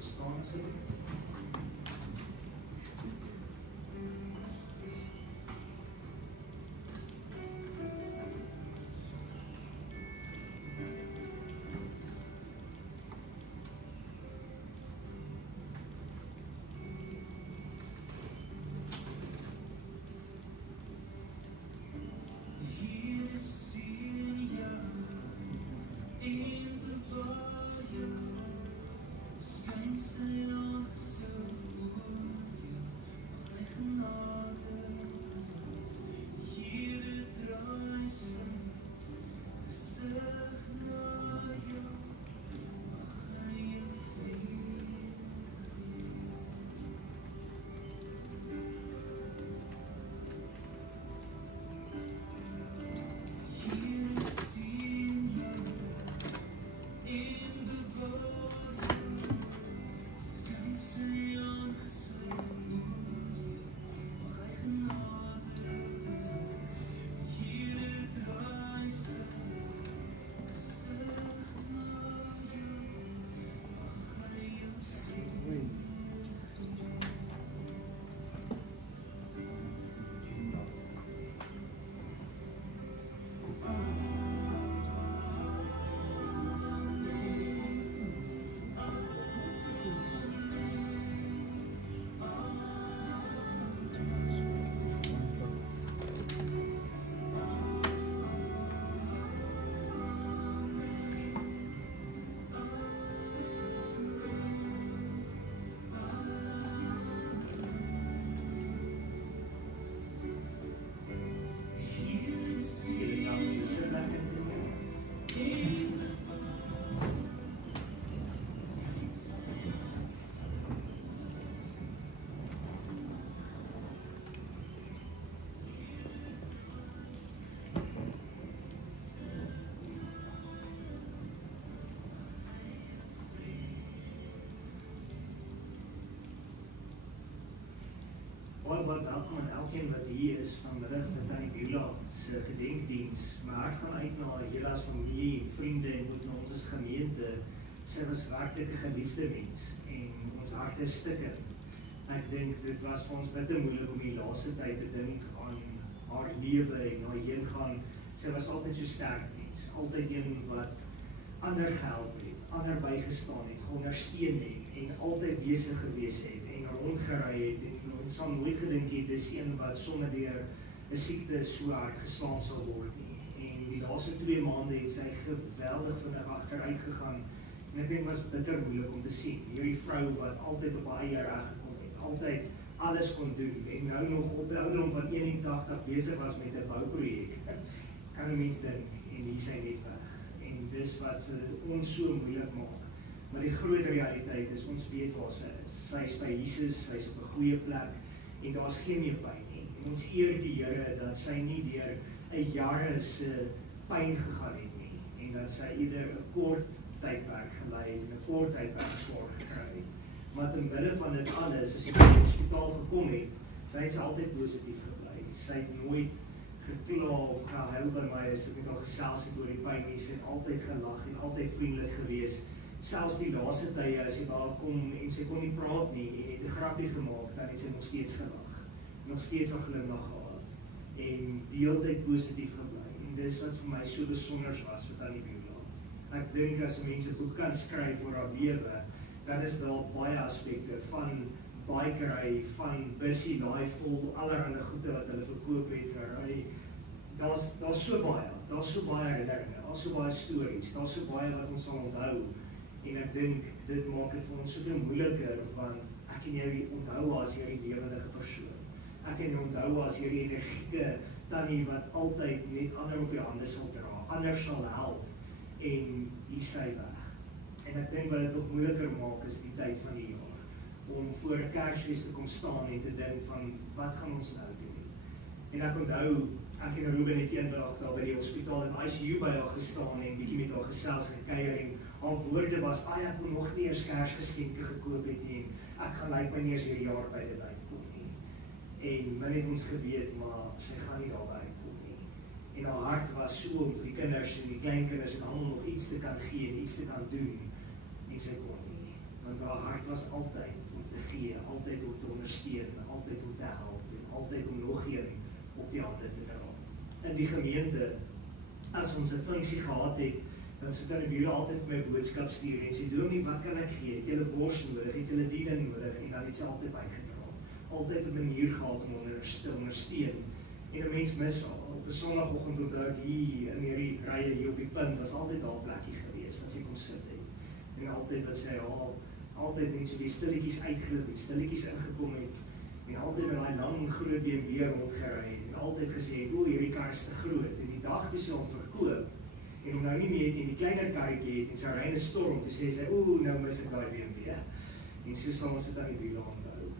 sal staan asseblief. Baie welkom aan elkeen wat hier is vanmiddag vir Tannie Beulah se gedenkdiens. My hart gaan uit na julle as familie en vriende en ook na ons as gemeente. Sy was werklik 'n geliefde mens en ons harte is stikkend. Ek dink dit was vir ons bitter moeilik om die laaste tyd te dink aan haar lewe en haar heengaan. Sy was altyd so sterk mens, altyd een wat ander gehelp het, ander bygestaan het, ondersteun het en altyd besig gewees het en rondgery het en ons sal nooit gedink het dis een wat sonder deur 'n siekte so hard geslaan sal word nie. En die laaste 2 maande het sy geweldig vinnig agteruit gegaan en ek dink was bitter moeilik om te sien. Hierdie vrou wat altyd op haar eie reg gekom het, altyd alles kon doen en nou nog op die ouderdom van 81 besig was met 'n bouprojek. Kan 'n mens dink en hier sy net weg. En dis wat vir ons so moeilik maak. Maar die groot realiteit is, ons weet waar sy is. Sy is by Jesus, sy is op 'n goeie plek en daar is geen meer pyn nie. En ons eer die Here dat sy nie deur 'n jare se pyn gegaan het nie en dat sy ieder 'n kort tydperk gelei en 'n kort tydperk swaar gekry het. Maar te midde van dit alles, as sy by die hospitaal gekom het sy altyd positief gebly. Sy het nooit gekla of gehuil by my as ek met haar gesels het oor die pyn nie. Sy het altyd gelag en altyd vriendelik gewees. Selfs die laaste tye as sy daar kom en sy kon nie praat nie en het 'n grapjie gemaak, dan het sy nog steeds gelag. Nog steeds 'n glimlag gehad en die hele tyd positief gebly. En dis wat vir my so besonder was vir Tannie Beulah. Ek dink as 'n mens 'n boek kan skryf oor haar lewe, dan is daar baie aspekte van bikery, van busy life vol allerlei goede wat hulle verkoop het. Daar's so baie herinneringe, daar's so baie stories, daar's so baie wat ons sal onthou. En ek dink dit maak dit vir ons soveel moeiliker want ek en jy onthou haar as hierdie lewendige persoon. Ek kan jou onthou as hierdie energieke tannie wat altyd net ander op die hande sal dra, ander sal help en hier sy weg. En ek dink wat dit nog moeiliker maak is die tyd van die jaar om voor 'n Kersfees te kom staan en te dink van wat gaan ons nou doen. En ek onthou ek en Ruben het eendag daar by die hospitaal in ICU by haar gestaan en bietjie met haar gesels en gekuier en haar woorde was, ek kon nog nie eers Kersgeskenke gekoop het nie en ek gaan lyk my nie eers hierdie jaar by dit uitkom nie. En min het ons geweet, maar sy gaan nie daarby uitkom nie. En haar hart was so om vir die kinders en die kleinkinders en almal nog iets te kan gee en iets te kan doen en sy kon nie. want haar hart was altyd om te gee, altyd om te ondersteun, altyd om te help, en altyd om nog een op die hande te dra. In die gemeente, as ons 'n funksie gehad het, dan sê Tannie Beulah altyd vir my boodskap stuur en sê, Dominee, wat kan ek gee? Het julle wors nodig? Het julle diening nodig? En dan het sy altyd bygedra. Altyd 'n manier gehad om te ondersteun. En 'n mens mis op 'n Sondagoggend onthou ek hier in hierdie rye hier op die punt, was altyd daar 'n plekkie gewees wat sy kom sit het. En altyd wat sy altyd net so die stilletjies uitgeloop het, stilletjies ingekom het, en altyd met daai lang groot BMW rondgery het, en altyd gesê het, o, hierdie kar is te groot, en die dag toe sy hom verkoop, en hom nou nie meer het, en die kleiner karretjie het, en sy ry in 'n storm, toe sê sy, o, nou mis ek daai BMW, en so sal ons dit aan die Beulah onthou.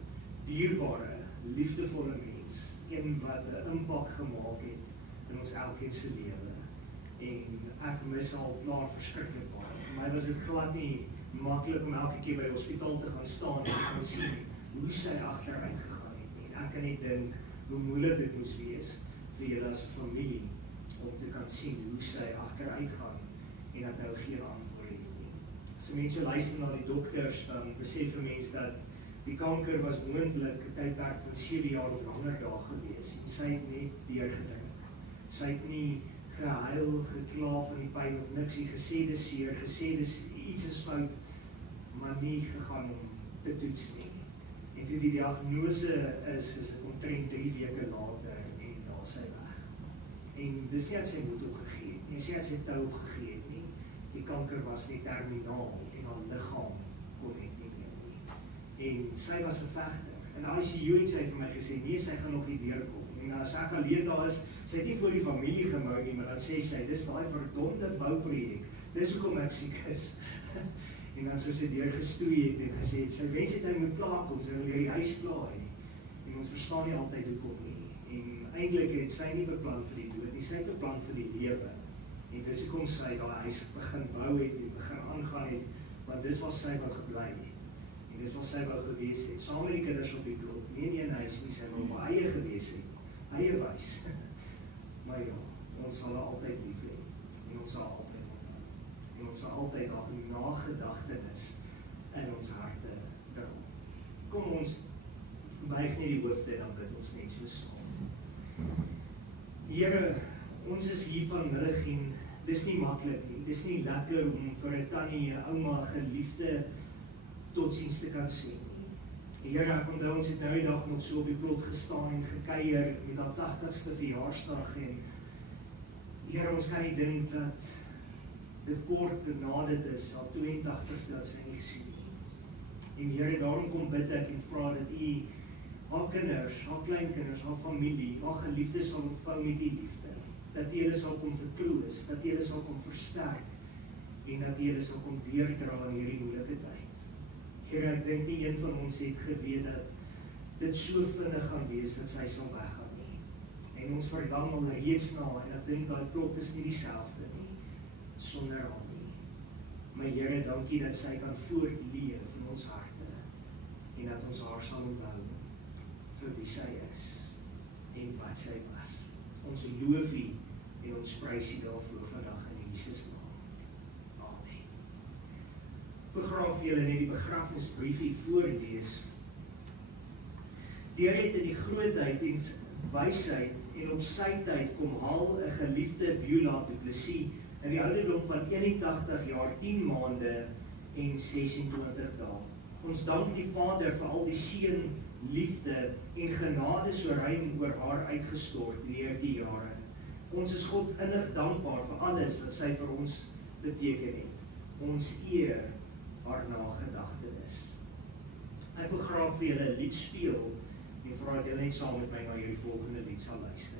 Dierbare, liefdevolle mens, een wat 'n impak gemaak het in ons elkeen se lewe, en ek mis al klaar verskriklik baie. Vir my was dit glad nie maklik om elke keer by die hospitaal te gaan staan en te gaan sien hoe sy agteruit gegaan het nie. En ek kan net dink hoe moeilik dit moes wees vir julle as 'n familie om te kan sien hoe sy agteruit gaan en dat hy geen antwoord het nie. As mense luister na die dokters, dan besef 'n mens dat die kanker was moontlik 'n tydperk van 7 jaar of langer daar gewees. En sy het net deurgedruk. Sy het nie gehuil, gekla van die pyn of niks, gesê dis seer, gesê dis iets is fout, maar nie gegaan om te toets nie. En toe die diagnose is dit omtrent 3 weke later en daar sy weg. En dis nie dat sy moed opgegee het nie, sy het sy tou opgegee het nie. Die kanker was net terminaal en haar liggaam kon net nie meer nie. En sy was 'n vegter. En die ICU het sy vir my gesê, nee, sy gaan nog nie deurkom. En as ek alleen daar is, sy het nie voor die familie gemou nie, maar dan sê sy, dis daai verdomde bouprojek, dis hoekom ek siek is. En dan so sy deurgestoei het en gesê het, sy wens het hy moet klaarkom, sy wil hierdie huis klaar hê. En ons verstaan nie altyd hoekom nie. En eintlik het sy nie beplan vir die dood nie, sy het beplan vir die lewe. En dis hoekom sy daai huis begin bou het en begin aangaan het, want dis waar sy wou gebly het. En dis waar sy wou gewees het, saam met die kinders op die blok, nie in huis nie, sy wou haar eie gewees het, eie wys. Maar ja, ons sal haar altyd lief hê, en ons sal altyd onthou. En ons sal altyd haar nagedagtenis in ons harte dra. Kom ons buig net die hoofde, dan bid ons net so saam. Here, ons is hier vanmiddag en dis nie maklik nie, dis nie lekker om vir 'n tannie, 'n ouma, geliefde totsiens te kan sê nie. Here, ek onthou ons het nou die dag nog so op die plot gestaan en gekuier met haar 80ste verjaarsdag en Here, ons kan nie dink dat dit kort na dit is, haar 82ste dat sy nie gesien nie. En Here, daarom kom bid ek en vra dat U haar kinders, haar kleinkinders, haar familie, haar geliefdes sal ontvou met U liefde. Dat U hulle sal kom vertroos, dat U hulle sal kom versterk en dat U hulle sal kom deurdra in hierdie moeilike tyd. Here, ek dink nie een van ons het geweet dat dit so vinnig gaan wees dat sy sal weggaan nie. En ons verlang al reeds na en ek dink daai plot is nie dieselfde nie sonder haar nie. Maar Here, dankie dat sy kan voortleef in ons harte en dat ons haar sal onthou vir wie sy is en wat sy was. Ons loof U en ons prys U daarvoor vandag in Jesus naam. Amen. Ek graag vir julle net die begrafnisbrief hier voorlees. Deur het in die grootheid en wysheid en op sy tyd kom haal 'n geliefde Beulah Du Plessis in die ouderdom van 81 jaar, 10 maande en 26 dae. Ons dank die Vader vir al die seën, liefde en genade so ruim oor haar uitgestort deur die jare. Ons is God innig dankbaar vir alles wat sy vir ons beteken het. Ons eer haar nagedagtenis. Ek wil graag vir julle 'n lied speel en vra dat julle net saam met my na hierdie volgende lied sal luister.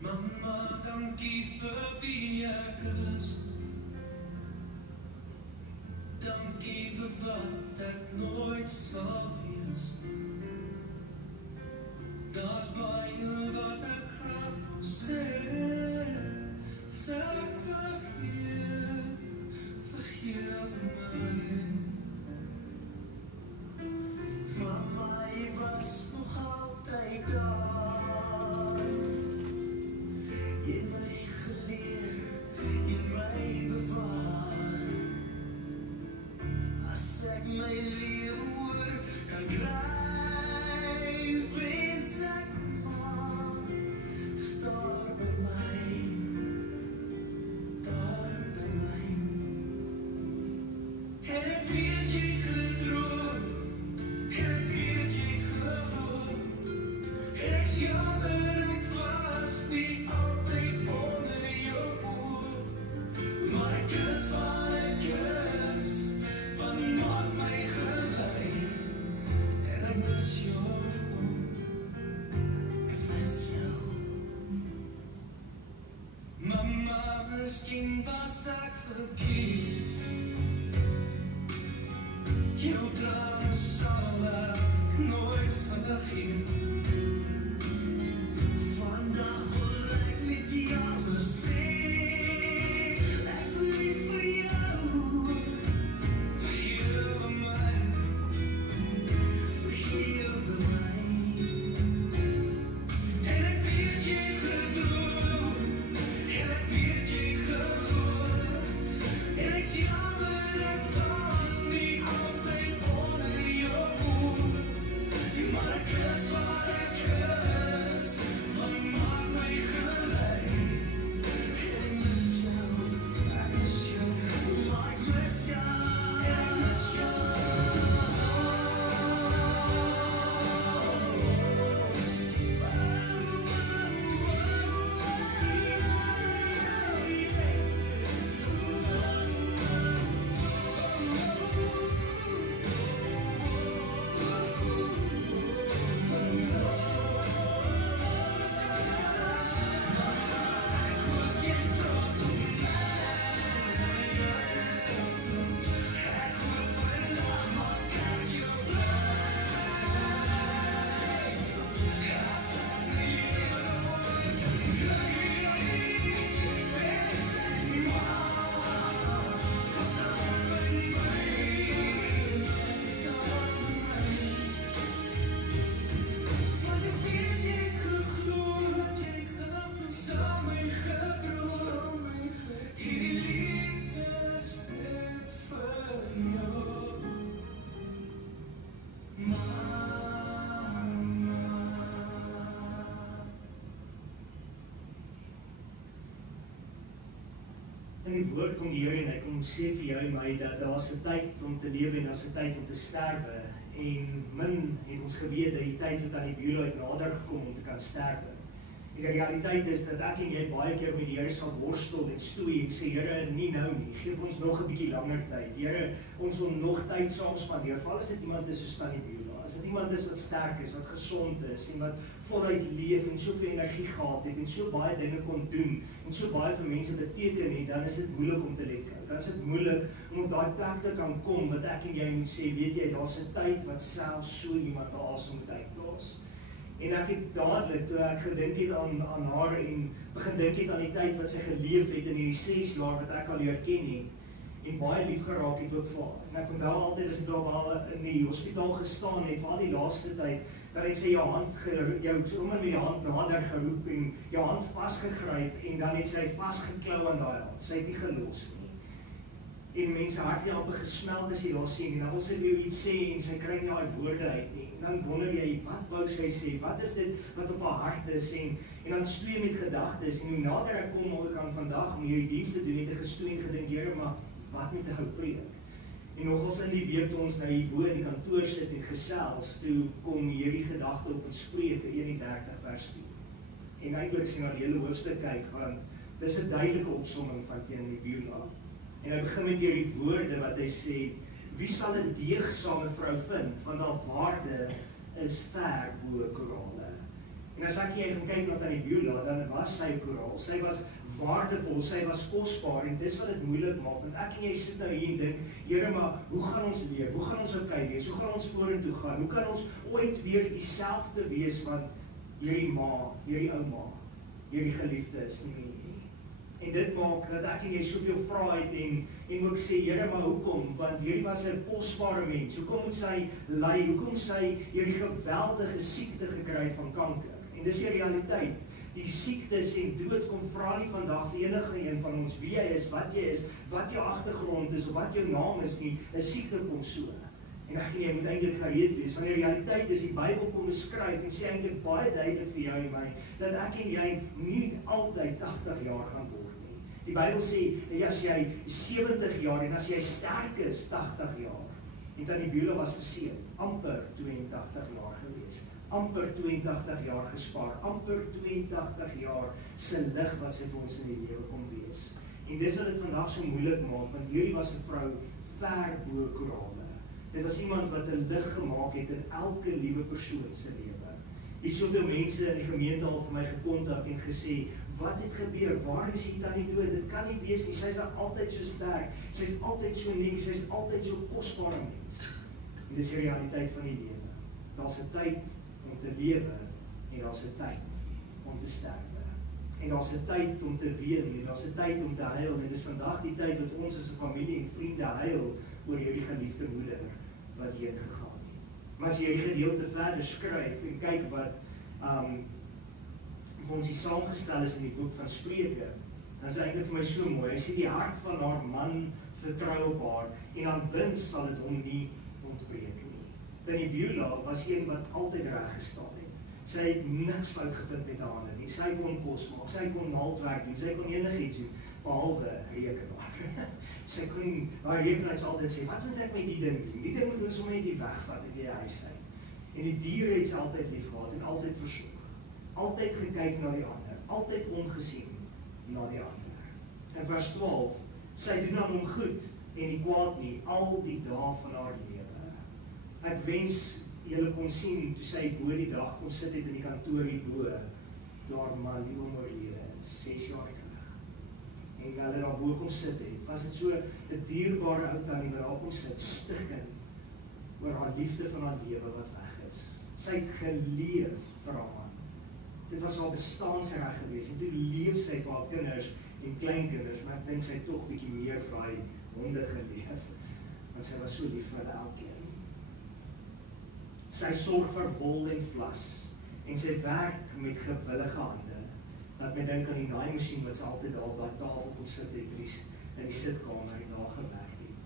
Mama, dankie vir wie ek is. Dankie vir wat ek nooit sal wees. Daar's baie wat ek graag wil sê. ek vergewe my. Mama, jy was nog altyd daar. Jy het my geleer, jy my bewaar. As ek my lewe oor kan dryf en sê maar, is daar by my, daar by my. En ek weet jy het gedroom, en ek weet jy het gewoon, en ek's jammer ek was nie altyd onder jou oor, maar ek is waar ek is, want maak my gelei, en ek mis jou, ek mis jou. Mama, miskien was ek verkeerd, jou drama sal ek nooit vergeet. Vandag wil ek met jou sê, ek's lief vir jou. Vergewe my, vergewe my. En ek weet jy het gedroom, en ek weet jy het gehoor, en ek's jammer ek was nie altyd onder jou oor, maar ek is waar ek is, want maak my gelei, en ek mis jou, maar ek mis jou, en ek mis jou. Want ek weet jy het geglo, sal my gedroom, hierdie liefde is net vir jou, mama. In die woord kom die Here en hy kom sê vir jou en my dat daar's 'n tyd om te lewe en daar's 'n tyd om te sterwe. En min het ons geweet dat die tyd wat aan die bureau uit nader gekom om te kan sterwe. En die realiteit is dat ek en jy baie keer met die Here sal worstel en stoei en sê, Here, nie nou nie, geef ons nog 'n bietjie langer tyd. Here, ons wil nog tyd saam spandeer. Veral as dit iemand is soos Tannie Beulah, as dit iemand is wat sterk is, wat gesond is en wat voluit leef en soveel energie gehad het en so baie dinge kon doen en so baie vir mense beteken het, dan is dit moeilik om te let go. Dan is dit moeilik om op daai plek te kan kom wat ek en jy moet sê, weet jy, daar's 'n tyd wat selfs so iemand haar asem moet uitblaas. En ek het dadelik, toe ek gedink het aan haar en begin dink het aan die tyd wat sy geleef het in hierdie 6 jaar wat ek al leer ken het, en baie lief geraak het ook vir haar. En ek onthou altyd as ek daar in die hospitaal gestaan het, vir al die laaste tyd, dan het sy jou hand jou sommer met jou hand nader geroep en jou hand vasgegryp en dan het sy vasgeklou aan daai hand. Sy het nie gelos nie. En mense hart het amper gesmeld as jy daar sien, en dan wil sy vir jou iets sê en sy kry nie daai woorde uit nie. En dan wonder jy, wat wou sy sê? Wat is dit wat op haar hart is? En dan stoei met gedagtes. En hoe nader ek kom ook aan vandag om hierdie diens te doen, het ek gestoei en gedink, Here, maar wat moet ek preek? En nogals in die week toe ons nou hier bo in die kantoor sit en gesels, toe kom hierdie gedagte op in Spreuke 31 vers 10. En eintlik as jy na die hele hoofstuk kyk, want dis 'n duidelike opsomming van Tannie Beulah. En hy begin met hierdie woorde wat hy sê, wie sal 'n deegsame vrou vind, want haar waarde is ver bo korale. En as ek jy gaan kyk na Tannie Beulah, dan was sy koraal, sy was waardevol, sy was kosbaar, en dis wat dit moeilik maak, want ek en jy sit nou hier en dink, Here, maar hoe gaan ons leef, hoe gaan ons okay wees, hoe gaan ons vorentoe gaan, hoe kan ons ooit weer dieselfde wees, want hierdie ma, hierdie ouma, hierdie geliefde is nie meer nie. En dit maak dat ek en jy soveel vra het en ook sê, Here, maar hoekom? Want hierdie was 'n kosbare mens. Hoekom moet sy ly? Hoekom moet sy hierdie geweldige siekte gekry het van kanker? En dis die realiteit. Die siektes en dood kom vra nie vandag vir enige een van ons wie jy is, wat jou agtergrond is of wat jou naam is nie. 'n Siekte kom so. En ek en jy moet eintlik gereed wees. Want die realiteit is die Bybel kom beskryf en sê eintlik baie duidelik vir jou en my dat ek en jy nie altyd 80 jaar gaan word nie. Die Bybel sê as jy 70 jaar en as jy sterk is 80 jaar. En Tannie Beulah was geseën, amper 82 jaar gewees. Amper 82 jaar gespaar, amper 82 jaar se lig wat sy vir ons in die lewe kom wees. En dis wat dit vandag so moeilik maak, want hierdie was 'n vrou ver bo korale. Dit was iemand wat 'n lig gemaak het in elke liewe persoon se lewe. Hier soveel mense in die gemeente al vir my gekontak en gesê, wat het gebeur? Waar is die Tannie dood? Dit kan nie wees nie. Sy's altyd so sterk. Sy's altyd so netjies. Sy's altyd so kosbare mens. En dis die realiteit van die lewe. Daar's 'n tyd om te lewe en daar's 'n tyd om te sterwe. En daar's 'n tyd om te ween en daar's 'n tyd om te huil. En dis vandag die tyd wat ons as 'n familie en vriende huil oor hierdie geliefde moeder wat heen gegaan het. Maar as jy hierdie gedeelte verder skryf en kyk wat vir ons hier saamgestel is in die boek van Spreuke, dan is dit eintlik vir my so mooi. Hy sê die hart van haar man vertrou op haar en aan wind sal dit hom nie ontbreek nie. Tannie Beulah was een wat altyd reg gestaan het. Sy het niks fout gevind met haar hande nie. Sy kon kos maak, sy kon naaldwerk doen, sy kon enigiets doen, behalwe rekenaar. Sy kon, haar rekenaar altyd sê, wat moet ek met die ding doen? Die ding moet ons sommer net die wegvat uit die huis uit. En die diere het sy altyd lief gehad en altyd versorg. Altyd gekyk na die ander, altyd omgesien na die ander. In vers 12, sy doen aan hom goed en nie kwaad nie, al die dae van haar lewe. Ek wens julle kon sien, toe sy bo die dag kon sit het in die kantoor hierbo, toe haar man die oorlede is, 6 jaar terug. En hulle daar bo kon sit het, was dit so 'n dierbare ou tannie wat daar kon sit, stikkend oor haar liefde van haar lewe wat weg is. Sy het geleef vir haar man. Dit was haar bestaansreg gewees, en toe leef sy vir haar kinders en kleinkinders, maar ek dink sy het tog bietjie meer vir haar honde geleef, want sy was so lief vir hulle elkeen. Sy sorg vir wol en vlas, en sy werk met gewillige hande, dat my dink aan die naaimasjien wat sy altyd daar op daai tafel kon sit het, in die sitkamer en daar gewerk het.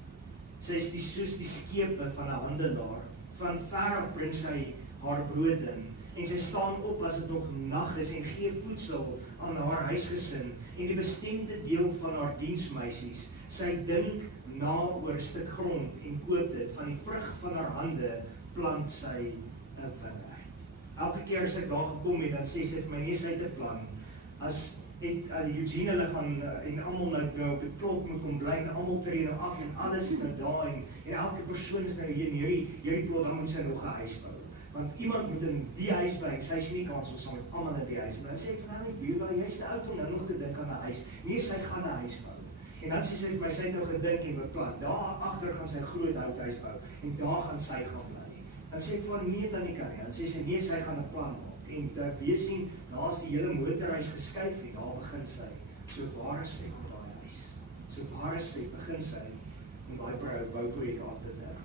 Sy is soos die skepe van 'n handelaar, van ver af bring sy haar brood in, en sy staan op as dit nog nag is en gee voedsel aan haar huisgesin en die bestemde deel van haar diensmeisies. Sy dink na oor 'n stuk grond en koop dit, van die vrug van haar hande plant sy 'n wingerd. Elke keer as ek daar gekom het, dan sê sy vir my, nee, sy het 'n plan. As Eugene hulle gaan en almal nou op die plot moet kom bly en almal tree nou af en alles is nou daar en elke persoon is nou hier in hierdie plot, dan moet sy nog 'n huis bou. Want iemand moet in die huis bly, sy sien nie kans om saam met almal in die huis bly. Dan sê ek vir haar, Beulah, jy's te oud om nou nog te dink aan 'n huis. Nee, sy gaan 'n huis bou. En dan sê sy vir my, sy het nou gedink en beplan, daar agter gaan sy 'n groot houthuis bou en daar gaan sy gaan bly. Dan sê ek van nee Tannie Carrie, dan sê sy nee, sy gaan 'n plan maak. En dat wees sien, daar's die hele motorhuis geskuif en daar begin sy. So waar is sy op daai huis? So waar is sy begin sy om daai bouprojek aan te durf.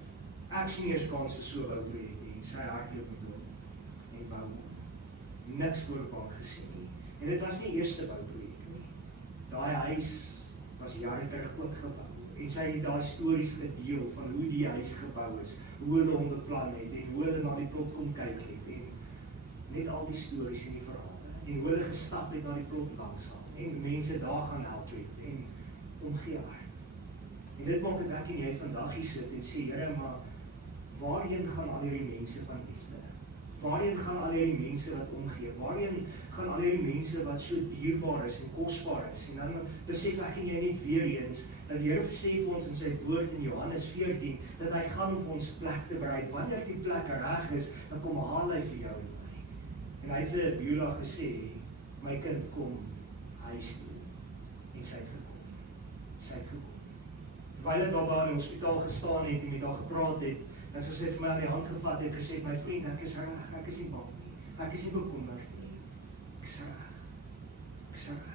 Ek sien eers kans vir so 'n bouprojek nie. Sy hardloop met hom en bou. Niks voorbaar gesien nie. En dit was nie eerste bouprojek nie. Daai huis was jare terug ook gebou. En sy het daai stories gedeel van hoe die huis gebou is, hoe hulle hom beplan het en hoe hulle na die plot kom kyk het en net al die stories en die verhale en hoe hulle gestap het na die plot langsaan en mense daar gaan help het en omgee hart. En dit maak dit ek en jy vandag hier sit en sê, Here, maar waarheen gaan al hierdie mense van liefde? Waarheen gaan al hierdie mense wat omgee? Waarheen gaan al hierdie mense wat so dierbaar is en kosbaar is? En dan besef ek en jy net weer eens, dat die Here sê vir ons in sy woord in Johannes 14, dat hy gaan om vir ons plek te bereid. Wanneer die plek reg is, dan kom haal hy vir jou en my. En hy het vir Beulah gesê, my kind, kom huis toe. En sy het gekom. Sy het gekom. Terwyl ek daar in die hospitaal gestaan het en met haar gepraat het, en sy vir my aan die hand gevat het, gesê, my vriend, ek is reg, ek is nie bang nie, ek is nie bekommerd nie, ek is reg, ek is reg.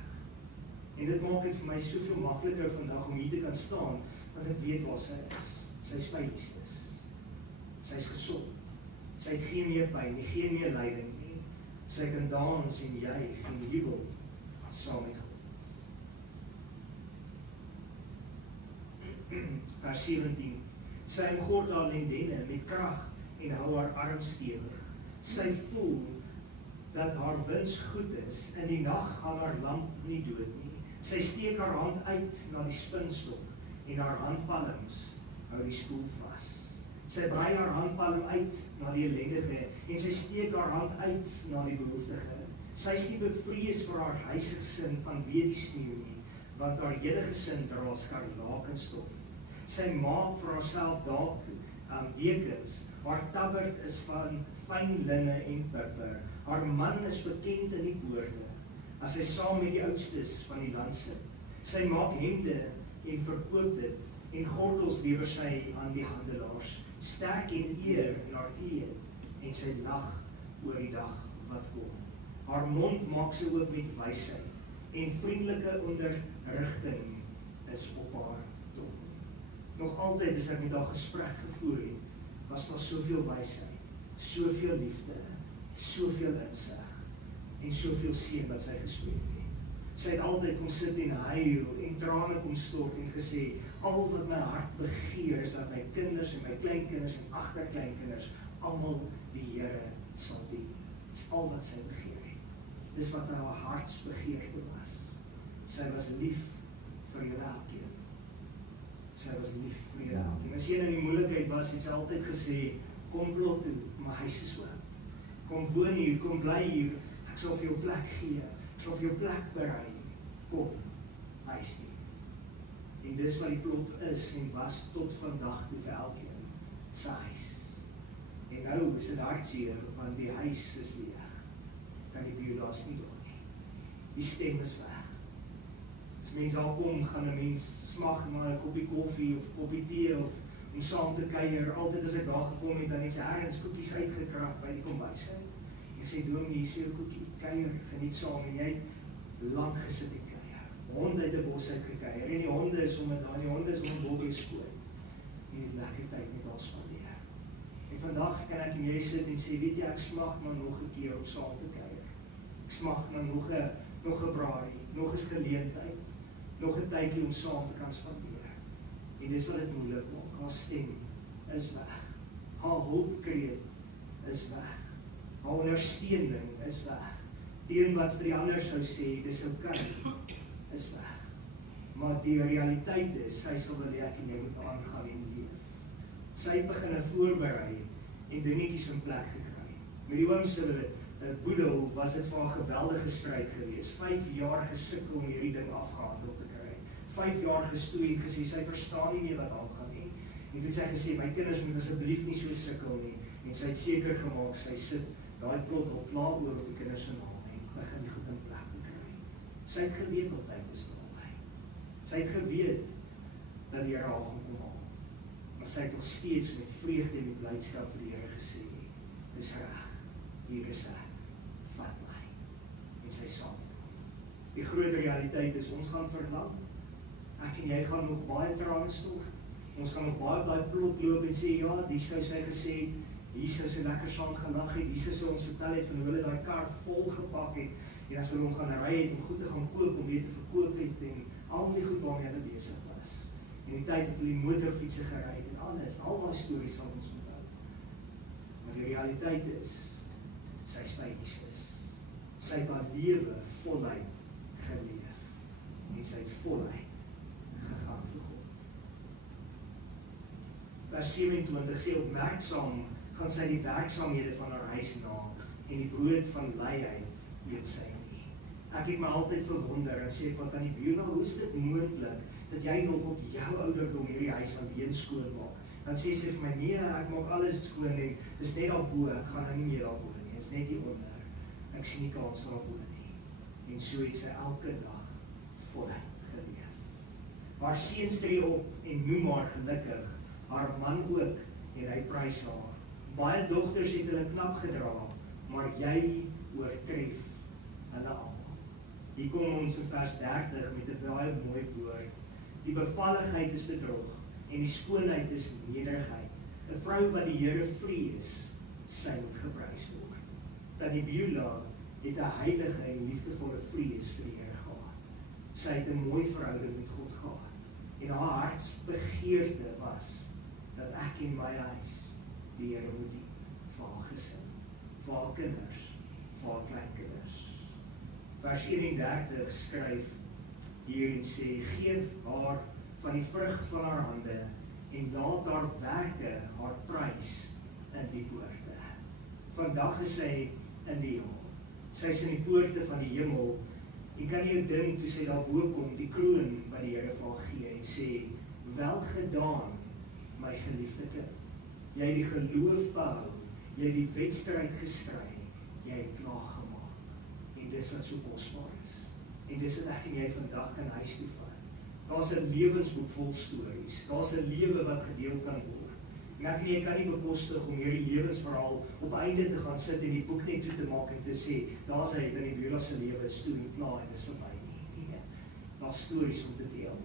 En dit maak dit vir my soveel makliker vandag om hier te kan staan, want ek weet waar sy is. Sy is by Jesus. Sy is gesond. Sy het geen meer pyn nie, geen meer lyding nie. Sy kan dans en juig en jubel saam met God. Vers 17. Sy omgord haar lendene met krag en hou haar arm stewig. Sy voel dat haar wins goed is. In die nag gaan haar lamp nie dood nie. Sy steek haar hand uit na die spinstok en haar handpalms hou die spoel vas. Sy brei haar handpalm uit na die ellendige en sy steek haar hand uit na die behoeftige. Sy is nie bevrees vir haar huisgesin vanweë die sneeu nie, want haar hele gesin dra skarlakenstof. Sy maak vir haarself dekens. Haar tabberd is van fyn linne en purper. Haar man is bekend in die poorte, as sy saam met die oudstes van die land sit. Sy maak hemde en verkoop dit, en gordels lewer sy aan die handelaars. Sterk en eer in haar kleed, en sy lag oor die dag wat kom. Haar mond maak sy oop met wysheid, en vriendelike onderrigting is op haar tong. Nog altyd as ek met haar gesprek gevoer het, was daar soveel wysheid, soveel liefde, soveel insig, en soveel seën wat sy gespreek het. Sy het altyd kom sit en huil, en trane kom stort en gesê, al wat my hart begeer is dat my kinders en my kleinkinders en agterkleinkinders almal die Here sal dien. Dis al wat sy begeer het. Dis wat haar hartsbegeerte was. Sy was lief vir julle elkeen. Sy was lief vir julle elkeen. As jy in die moeilikheid was, het sy altyd gesê, kom plot toe, my huis is oop. Kom woon hier, kom bly hier, ek sal vir jou plek gee, ek sal vir jou plek berei. Kom, huis toe. En dis wat die plot is en was tot vandag toe vir elkeen, sy huis. En nou is dit hartseer, want die huis is leeg. Kan die biodaas nie door nie. Die stem is weg. As mense al kom, gaan 'n mens smag maar 'n koppie koffie of 'n koppie tee of om saam te kuier. Altyd as ek daar gekom het, dan het sy ergens koekies uitgekrap by die kombuis uit. En sê, doom, hier is jou koekie, kuier, geniet saam. En jy het lang gesit en kuier. Honde uit die bos uit gekuier. En die honde is om het daar, die honde is om het bobie skoot. En het lekker tyd met ons spandeer. En vandag kan ek en jy sit en sê, weet jy, ek smag maar nog 'n keer om saam te kuier. Ek smag maar nog 'n braai, nog 'n geleentheid, nog 'n tydjie om saam te kan spandeer. En dis wat dit moeilik maak. Haar stem is weg. Haar hulpkreet is weg. Haar ondersteuning is weg. Die een wat vir die ander sou sê, dis okay, is weg. Maar die realiteit is, sy sal wil hê ek en jy moet aangaan en leef. Sy het begin voorberei en dingetjies in plek gekry. Met die oom se boedel was dit vir 'n geweldige stryd geweest. 5 jaar gesukkel om hierdie ding afgehandel te kry. 5 jaar gestoei en gesê, sy verstaan nie meer wat aangaan nie. En toe het sy gesê, my kinders moet asseblief nie so sukkel nie. En sy het seker gemaak, sy sit daai plot al klaar oor op die kinders se naam en begin die goed in plek te kry. Sy het geweet op tyd te staan by. Sy het geweet dat die Here haar gaan kom haal. Maar sy het nog steeds met vreugde en met blydskap vir die Here gesê, dis reg, hier is ek, vat my. En sy saam met hom. Die groot realiteit is, ons gaan verlang. Ek en jy gaan nog baie trane stort. Ons gaan nog baie op daai plot loop en sê, ja, die sou sy gesê het, hier sou sy lekker saam gelag het, hier sou ons vertel het van hoe hulle daai kar vol gepak het, en as hulle hom gaan ry het, om goed te gaan koop, om weer te verkoop het, en al die goed waarmee hulle besig was. En die tyd het hulle die motorfietsen gery het, en alles, al die stories sal ons onthou. Maar die realiteit is, sy is by Jesus. Sy het haar lewe voluit geleef, en sy het voluit gegaan vir God. Vers 27 sê, opmerksaam gaan sy die werksaamhede van haar huis na, en die brood van luiheid eet sy nie. Ek het my altyd verwonder, en sê van Tannie Beulah, hoe is dit moontlik, dat jy nog op jou ouderdom hierdie huis alleen skoon maak? Dan sê sy vir my, nee, ek maak alles skoon, en dis net daarbo, ek gaan nou nie meer daarbo nie, is net hieronder, ek sien nie kans van daarbo nie. En so het sy elke dag voluit geleef. Haar seuns tree op, en noem haar gelukkig, haar man ook, en hy prys haar. Baie dogters het hulle knap gedra, maar jy oortref hulle almal. Hier kom ons in vers 30 met 'n baie mooi woord. Die bevalligheid is bedrog en die skoonheid is nederigheid. 'n Vrou wat die Here vrees, sy moet geprys word. Tannie Beulah het 'n heilige en liefdevolle vrees vir die Here gehad. Sy het 'n mooi verhouding met God gehad. En haar hartsbegeerte was dat ek en my huis die Here moet dien, vir haar gesin, vir haar kinders, vir haar kleinkinders. Vers 31 skryf hier en sê, geef haar van die vrug van haar hande en laat haar werke haar prys in die poorte. Vandag is sy in die hemel. Sy is in die poorte van die hemel. En kan jy dink toe sy daar bo kom, die kroon wat die Here vir haar gee en sê, wel gedaan, my geliefde kind. Jy het die geloof behou, jy het die wedstryd gestry, jy het klaar gemaak. En dis wat so kosbaar is. En dis wat ek en jy vandag kan huis toe vat. Daar's 'n lewensboek vol stories. Daar's 'n lewe wat gedeel kan word. En ek en jy kan nie bekostig om hierdie lewensverhaal op einde te gaan sit en die boek net toe te maak en te sê, daar's hy in die Beulah se lewe is toe en klaar en dis verby nie. Nee, daar's stories om te deel.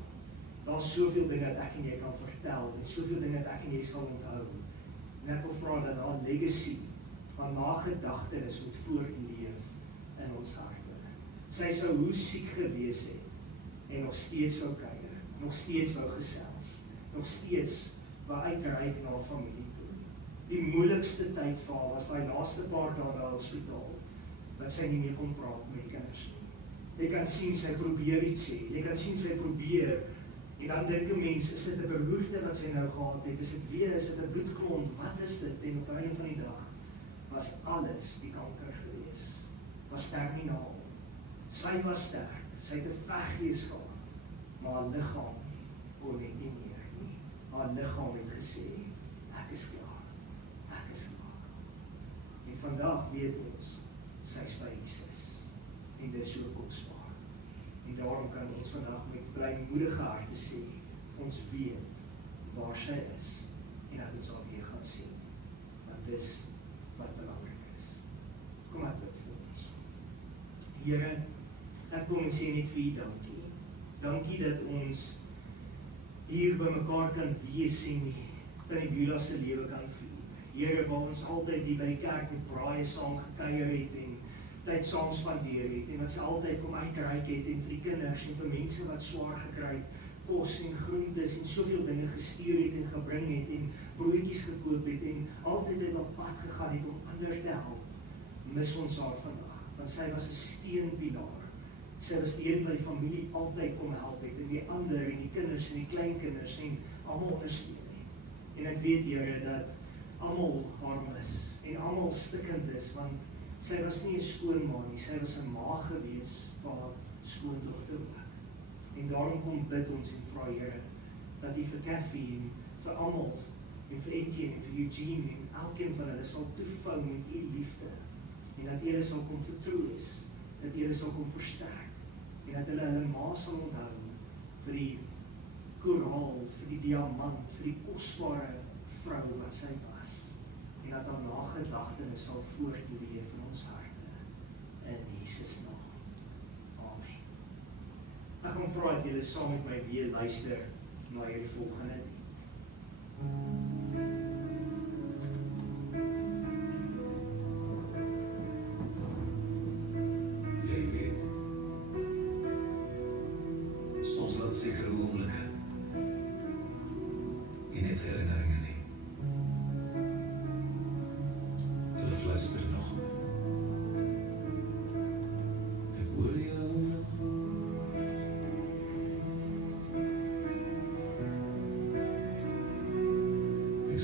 Daar's soveel dinge wat ek en jy kan vertel en soveel dinge wat ek en jy sal onthou. En ek wil vra dat haar legacy, haar nagedagtenis moet voortleef in ons harte. Sy sou hoe siek gewees het en nog steeds wou kuier, nog steeds wou gesels, nog steeds wou uitreik na haar familie toe. Die moeilikste tyd vir haar was daai laaste paar dae by die hospitaal, wat sy nie meer kon praat met die kinders nie. Jy kan sien sy probeer iets sê, jy kan sien sy probeer, en dan dink 'n mens, is dit 'n beroerte wat sy nou gehad het, is dit 'n bloedklont, wat is dit? En op die einde van die dag was alles die kanker gewees, was terminaal. Sy was sterk, sy het 'n veggees gehad, maar haar liggaam kon net nie meer nie. Haar liggaam het gesê, ek is klaar, ek is klaar. En vandag weet ons, sy is by Jesus, en dit is so kosbaar. En daarom kan ons vandag met blymoedige harte sê, ons weet waar sy is, en dat ons haar weer gaan sien. Want dis wat belangrik is. Kom ek bid vir ons. Here, ek kom en sê net vir U dankie. Dankie dat ons hier by mekaar kan wees en Tannie Beulah se lewe kan vier. Here, waar ons altyd hier by die kerk met braaie saam gekuier het en tyd saam spandeer het en wat sy altyd kom uitreik het en vir die kinders en vir mense wat swaar gekry het, kos en groentes en soveel dinge gestuur het en gebring het en broodjies gekoop het en altyd het op pad gegaan het om ander te help. Mis ons haar vandag, want sy was 'n steunpilaar. Sy was die een wat die familie altyd kom help het en die ander en die kinders en die kleinkinders en almal ondersteun het. En ek weet, Here, dat almal haar mis en almal stikkend is, want sy was nie 'n skoonma nie, sy was 'n ma gewees vir haar skoondogter ook. En daarom kom bid ons en vra, Here, dat U vir Kathy en vir almal en vir Etienne en vir Eugene en elkeen van hulle sal toevou met U liefde en dat U hulle sal kom vertroos, dat U hulle sal kom versterk en dat hulle ma sal onthou vir die koraal, vir die diamant, vir die kosbare vrou wat sy was. En dat haar nagedagtenis sal voortleef in ons harte. In Jesus naam. Amen. Ek gaan vra dat julle saam met my weer luister na hierdie volgende lied. Jy weet, soms laat sekere oomblikke nie net herinneringe nie. Hulle fluister nog. Ek hoor jou nog. Ek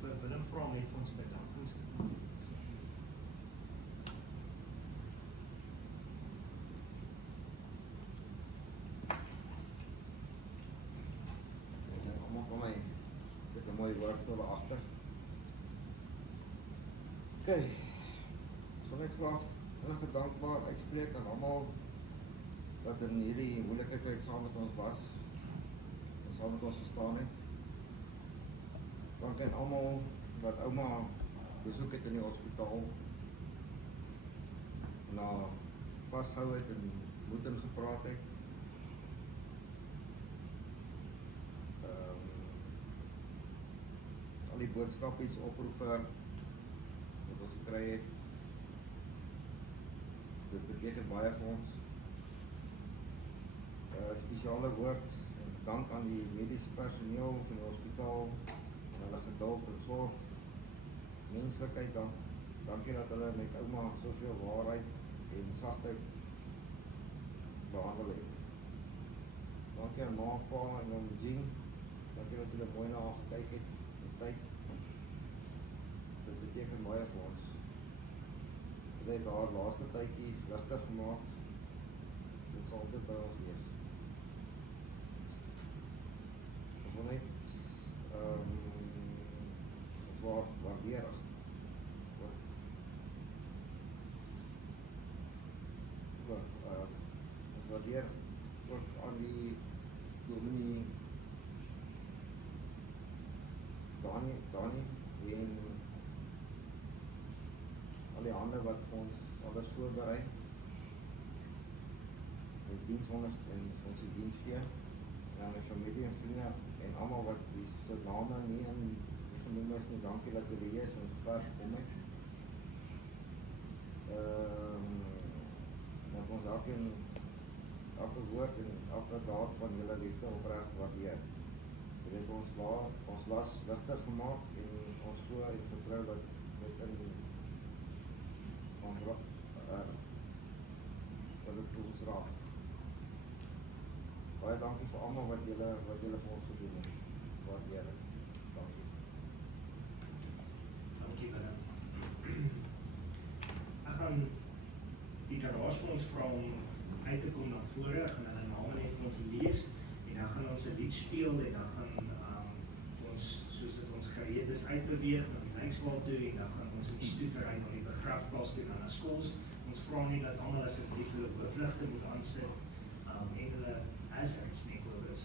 vir Willem vra om net vir ons 'n bedankingsstuk te maak. Almal kom my sit 'n mooi woord oor agter. Okay. So net graag enige dankbaar uitspreek aan almal wat in hierdie moeilike tyd saam met ons was en saam met ons gestaan het. Dankie aan almal wat ouma besoek het in die hospitaal, na vasgehou het en moed en gepraat het. Al die boodskapies, oproepe wat ons gekry het, dit beteken baie vir ons. Spesiale woord en dank aan die mediese personeel van die hospitaal en hulle geduld en sorg, menslikheid, dankie dat hulle met ouma soveel waarheid en sagtheid behandel het. Dankie aan ma, pa en oom Jean, dankie dat hulle mooi na haar gekyk het in tyd. Dit beteken baie vir ons. Hulle het haar laaste tydjie ligter gemaak. Dit sal altyd by ons wees. Ek wil net ons waarderig. Ons waardeer ook aan die dominee Dani en al die hande wat vir ons alles voorberei, die diensonderst en vir ons die diens gee, en aan my familie en vriende en almal wat die se name nie genoem is nie, dankie dat julle hier is en so ver gekom het. Dat ons elke woord en elke daad van julle liefde opreg waardeer. Julle het ons las ligter gemaak en ons glo en vertrou dat dit in ons dat dit vir ons raak. Baie dankie vir almal wat julle vir ons gedoen het. Waardeer dit. Dankie. Dankie Willem. Ek gaan die draers vir ons vra om uit te kom na vore, ek gaan hulle name net vir ons lees en dan gaan ons 'n lied speel en dan gaan ons, soos dit ons gereed is, uitbeweeg na die Lykswaal toe en dan gaan ons in die stoetery na die begrafplaas toe na skools. Ons vra nie dat almal asseblief hulle hoofligte moet aansit en hulle hazards nie Kobus.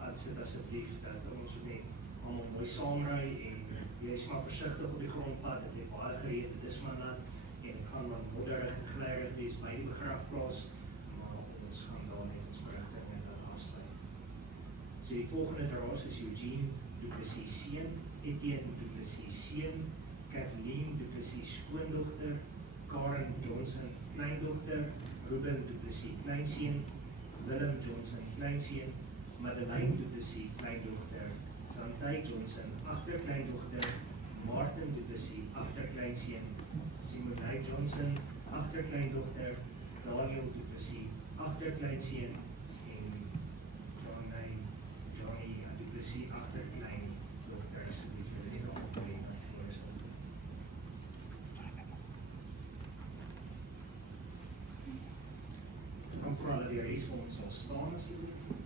Aansit asseblief dat ons net almal mooi saamry en jy is maar versigtig op die grondpad, dit het baie gereed, dit is maar nat en dit gaan maar modderig en glyrig wees by die begrafplaas, maar ons gaan daar net ons verrigting en dat afsluit. So die volgende draers is Eugene Du Plessis seun, Etienne Du Plessis seun, Kathleen Du Plessis skoondogter, Karen Johnson kleindogter, Ruben Du Plessis kleinseun, Willem Johnson kleinseun, Madeleine Du Plessis kleindogter, Santay Johnson agterkleindogter, Martin Du Plessis agterkleinseun, Simonay Johnson agterkleindogter, Daniel Du Plessis agterkleinseun en Johnny Du Plessis agterkleindogter. Asseblief julle net aflei na vore sal. Dan vra dat die res van ons sal staan asseblief.